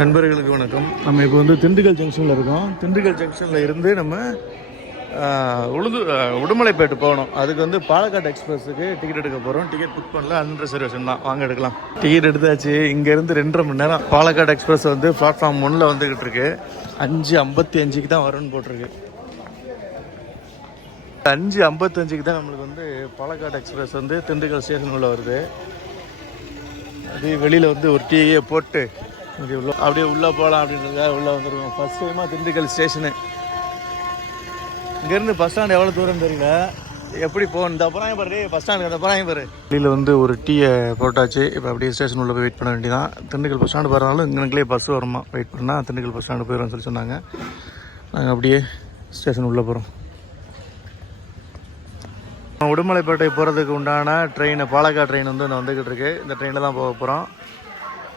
நண்பர்களுக்கு வணக்கம். நம்ம இப்போ வந்து திண்டுக்கல் ஜங்ஷனில் இருக்கோம். திண்டுக்கல் ஜங்ஷனில் இருந்து நம்ம உளுது உடுமலைப்பேட்டு போகணும். அதுக்கு வந்து பாலக்காடு எக்ஸ்பிரஸுக்கு டிக்கெட் எடுக்க போகிறோம் டிக்கெட் புக் பண்ணல அன் ரிசர்வேஷன் தான். வாங்க எடுக்கலாம். டிக்கெட் எடுத்தாச்சு. இங்கேருந்து ரெண்டரை மணி நேரம். பாலக்காடு எக்ஸ்பிரஸ் வந்து பிளாட்ஃபார்ம் ஒன்றில் வந்துக்கிட்டு இருக்கு. அஞ்சு ஐம்பத்தி அஞ்சுக்கு தான் வரும்னு போட்டிருக்கு. அஞ்சு ஐம்பத்தஞ்சுக்கு தான் நம்மளுக்கு வந்து பாலக்காடு எக்ஸ்பிரஸ் வந்து திண்டுக்கல் ஸ்டேஷன் உள்ள வருது. அப்படியே வெளியில் வந்து ஒரு டீயே போட்டு அப்படியே உள்ள அப்படியே உள்ளே போகலாம் அப்படின்றதுக்காக உள்ளே வந்துருக்கோம். ஃபஸ்ட் டைமாக திண்டுக்கல் ஸ்டேஷனு இங்கேருந்து பஸ் ஸ்டாண்ட் எவ்வளோ தூரம் தெரியல. எப்படி போகணும்? இந்த அப்புறம் பாரு பஸ் ஸ்டாண்டுக்கு அந்த அப்புறம் பாரு. வெளியில் வந்து ஒரு டீயை போட்டாச்சு. இப்போ அப்படியே ஸ்டேஷன் உள்ளே போய் வெயிட் பண்ண வேண்டியதான் திண்டுக்கல் பஸ் ஸ்டாண்டு போகிறனாலும் இங்கனக்குள்ளே பஸ் வருமா? வெயிட் பண்ணால் திண்டுக்கல் பஸ் ஸ்டாண்டு போயிடும்னு சொல்லி சொன்னாங்க. நாங்கள் அப்படியே ஸ்டேஷன் உள்ளே போகிறோம் உடுமலைப்பேட்டை போகிறதுக்கு உண்டான ட்ரெயின் பாலக்காடு ட்ரெயின் வந்து நான் வந்துக்கிட்டு இருக்கு. இந்த ட்ரெயினில் தான் போக போகிறோம்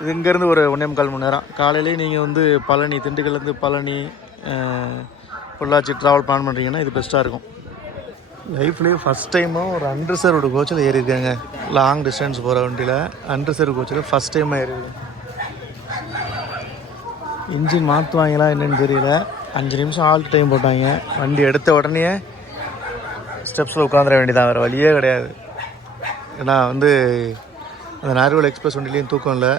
இது இங்கேருந்து ஒரு ஒன்றே முக்கால் மணி நேரம். காலையிலேயே நீங்கள் வந்து பழனி திண்டுக்கல்லேருந்து பழனி பொள்ளாச்சி ட்ராவல் பிளான் பண்ணுறீங்கன்னா இது பெஸ்ட்டாக இருக்கும். லைஃப்லேயே ஃபஸ்ட் டைமாக ஒரு அன்ரிசர்வ்டு கோச்சில் ஏறியிருக்காங்க. லாங் டிஸ்டன்ஸ் போகிற வண்டியில் அன்ரிசர்வ் கோச்சில் ஃபஸ்ட் டைமாக ஏறியிருக்காங்க. இன்ஜின் மாற்றுவாங்களா என்னன்னு தெரியல. அஞ்சு நிமிஷம் ஆல்ட் டைம் போட்டாங்க. வண்டி எடுத்த உடனே ஸ்டெப்ஸில் உட்காந்துட வேண்டியதான் வேறு வழியே கிடையாது. ஏன்னா வந்து அந்த நார்வல் எக்ஸ்பிரஸ் வண்டிலையும் தூக்கம் இல்லை.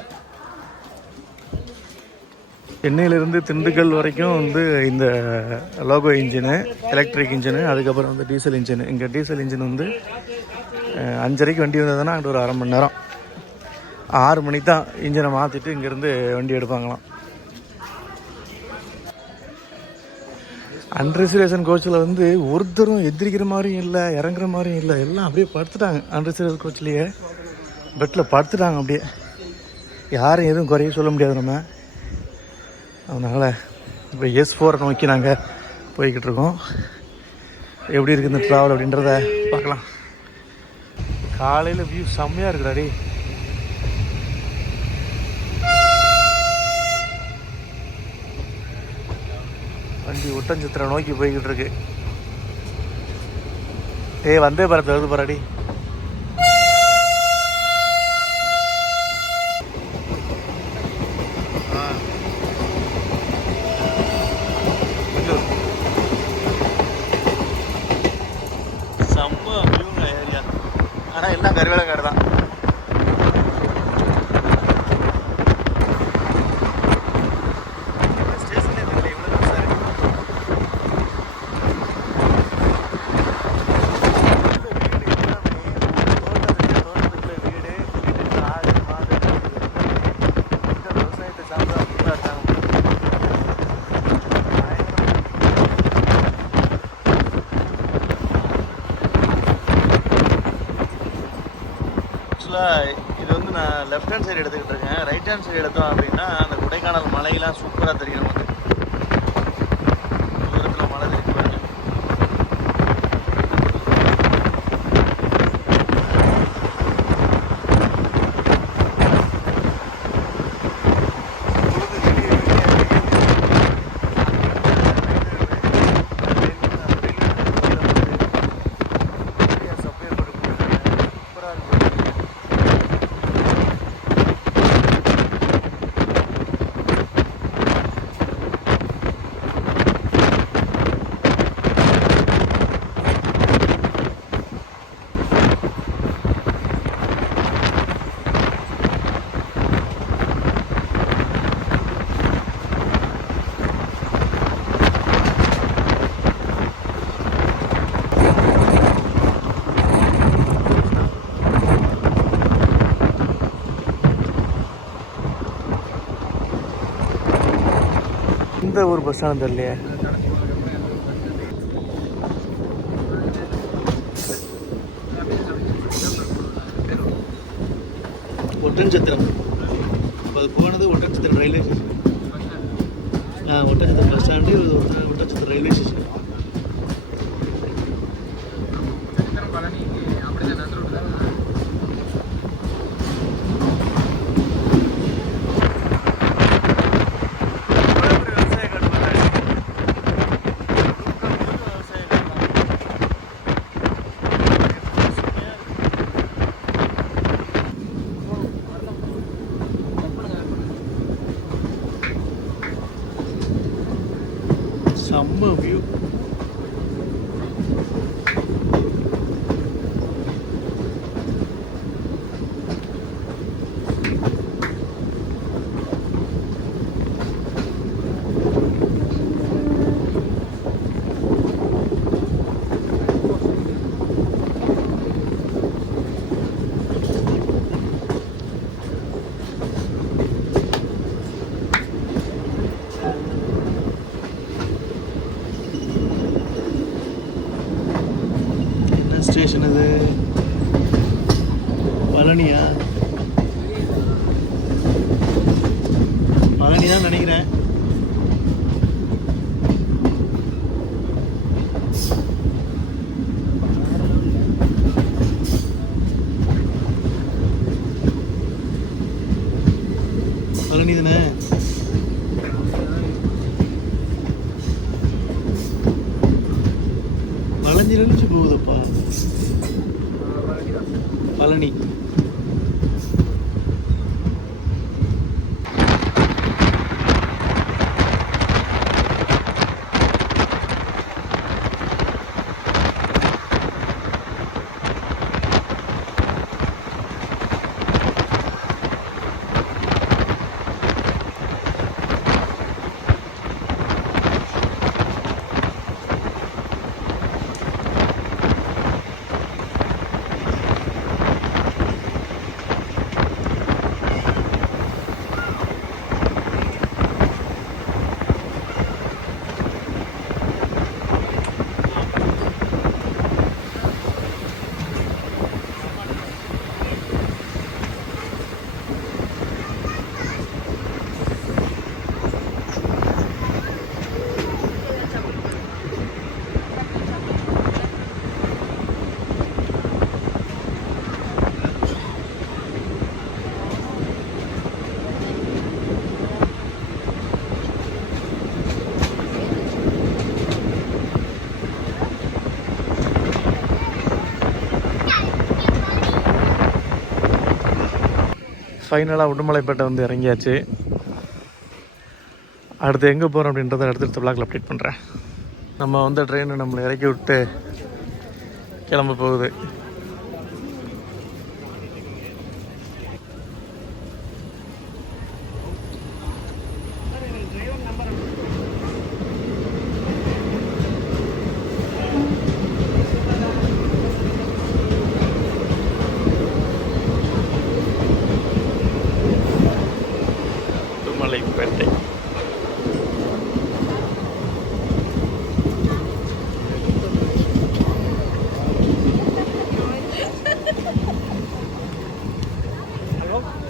சென்னையிலேருந்து திண்டுக்கல் வரைக்கும் வந்து இந்த லோகோ இன்ஜினு எலக்ட்ரிக் இன்ஜினு அதுக்கப்புறம் வந்து டீசல் இன்ஜினு இங்கே டீசல் இன்ஜின் வந்து அஞ்சரைக்கு வண்டி வந்ததுன்னா அங்கே ஒரு அரை மணி நேரம். ஆறு மணிக்கு தான் இன்ஜினை மாற்றிட்டு இங்கேருந்து வண்டி எடுப்பாங்களாம். அன்ரிசர்வேஷன் கோச்சில் வந்து ஒருத்தரும் எந்திரிக்கிற மாதிரியும் இல்லை இறங்குற மாதிரியும் இல்லை எல்லாம் அப்படியே படுத்துட்டாங்க அன்ரிசர்வேஷன் கோச்சிலேயே பெட்டில் படுத்துட்டாங்க அப்படியே. யாரும் எதுவும் குறைய சொல்ல முடியாது நம்ம. அதனால் இப்போ எஸ் ஃபோரை நோக்கி நாங்கள் போய்கிட்டு இருக்கோம். எப்படி இருக்குது இந்த ட்ராவல் அப்படின்றத பார்க்கலாம். காலையில் வியூ செம்மையாக இருக்குடாடி வண்டி ஒட்டஞ்சித்திரம் நோக்கி போய்கிட்டு இருக்கு. ஏ வந்தே பாரத் வருது பாராடி ஆனால் எல்லாம் கருவேலங்காடு தான் ஸ்டேஷனே தெரியல இவ்வளோ பெருசா இருக்கு. ஆக்சுவலாக இது வந்து நான் லெஃப்ட் ஹேண்ட் சைடு எடுத்துக்கிட்டு இருக்கேன். ரைட் ஹேண்ட் சைடு எடுத்தோம் அப்படின்னா அந்த கொடைக்கானல் மலையெல்லாம் சூப்பராக தெரியும் நமக்கு. எந்த ஊர் பஸ் ஸ்டாண்ட் தெரியலையே. ஒட்டன்சத்திரம். அது போனது ஒட்டன்சத்திரம் ரயில்வே ஸ்டேஷன். ஆ ஒட்டன்சத்திரம் பஸ் movie. பழனியா? பழனி தான் நினைக்கிறேன். பழனி தானே பழனி ஃபைனலாக உடுமலைப்பேட்டை வந்து இறங்கியாச்சு. அடுத்து எங்கே போகிறோம் அப்படின்றத அடுத்தடுத்த பிளாக்ல அப்டேட் பண்ணுறேன் நம்ம வந்து ட்ரெயின் நம்மளை இறக்கி விட்டு கிளம்ப போகுது.